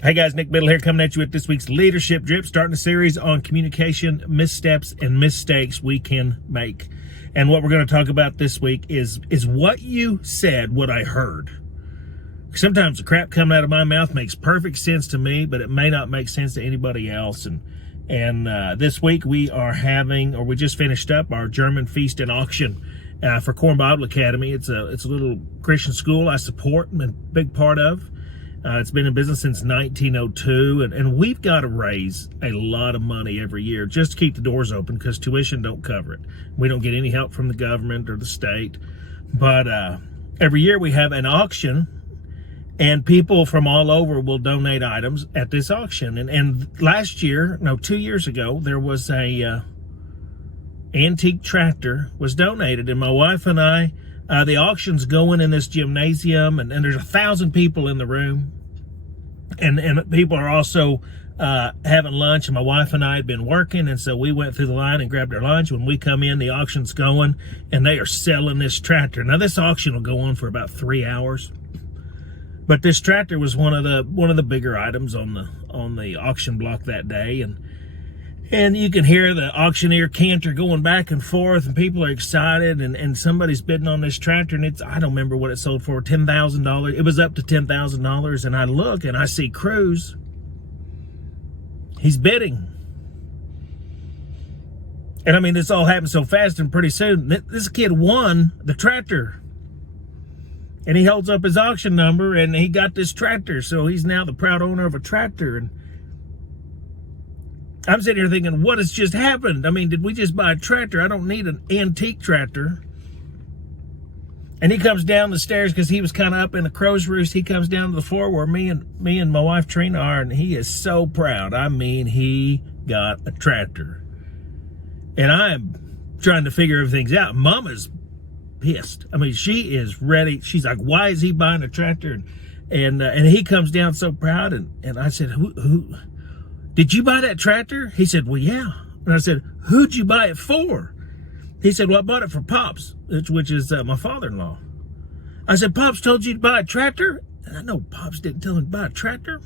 Hey guys, Nick Biddle here coming at you with this week's Leadership Drip, starting a series on communication missteps and mistakes we can make. And what we're going to talk about this week is what you said, what I heard. Sometimes the crap coming out of my mouth makes perfect sense to me, but it may not make sense to anybody else. And this week we just finished up our German Feast and Auction for Corn Bible Academy. It's a little Christian school I support and a big part of. It's been in business since 1902, and we've got to raise a lot of money every year just to keep the doors open because tuition don't cover it. We don't get any help from the government or the state. But every year we have an auction, and people from all over will donate items at this auction. And 2 years ago, there was a antique tractor was donated, and my wife and I, the auction's going in this gymnasium, and there's 1,000 people in the room. And people are also having lunch, and my wife and I had been working, and so we went through the line and grabbed our lunch. When we come in, the auction's going, and they are selling this tractor. Now, this auction will go on for about 3 hours, but this tractor was one of the bigger items on the auction block that day, and you can hear the auctioneer canter going back and forth, and people are excited, and somebody's bidding on this tractor, and I don't remember what it sold for, $10,000. It was up to $10,000, and I look, and I see Cruz. He's bidding. And I mean, this all happened so fast, and pretty soon, this kid won the tractor. And he holds up his auction number, and he got this tractor, so he's now the proud owner of a tractor. And I'm sitting here thinking, what has just happened? I mean, did we just buy a tractor? I don't need an antique tractor. And he comes down the stairs because he was kind of up in the crow's roost. He comes down to the floor where me and my wife Trina are, and he is so proud. I mean, he got a tractor. And I'm trying to figure everything out. Mama's pissed. I mean, she is ready. She's like, why is he buying a tractor? And he comes down so proud, and I said, who did you buy that tractor? He said, well, yeah. And I said, who'd you buy it for? He said, well, I bought it for Pops, which is my father-in-law. I said, Pops told you to buy a tractor? And I know Pops didn't tell him to buy a tractor.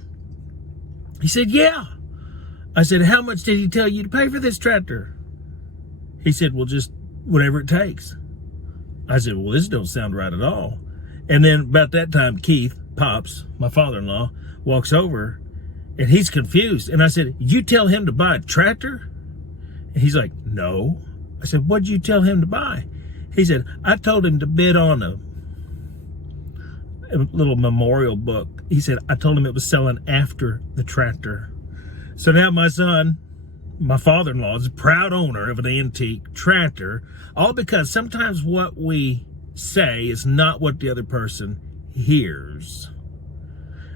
He said, yeah. I said, how much did he tell you to pay for this tractor? He said, well, just whatever it takes. I said, well, this don't sound right at all. And then about that time, Keith, Pops, my father-in-law, walks over, and he's confused. And I said, you tell him to buy a tractor? And he's like, no. I said, what'd you tell him to buy? He said, I told him to bid on a little memorial book. He said, I told him it was selling after the tractor. So now my son, my father-in-law, is a proud owner of an antique tractor, all because sometimes what we say is not what the other person hears.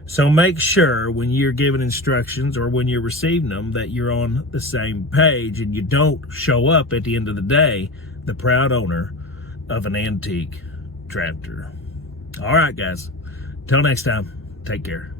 So make sure when you're giving instructions or when you're receiving them that you're on the same page and you don't show up at the end of the day the proud owner of an antique tractor. All right, guys. Till next time, take care.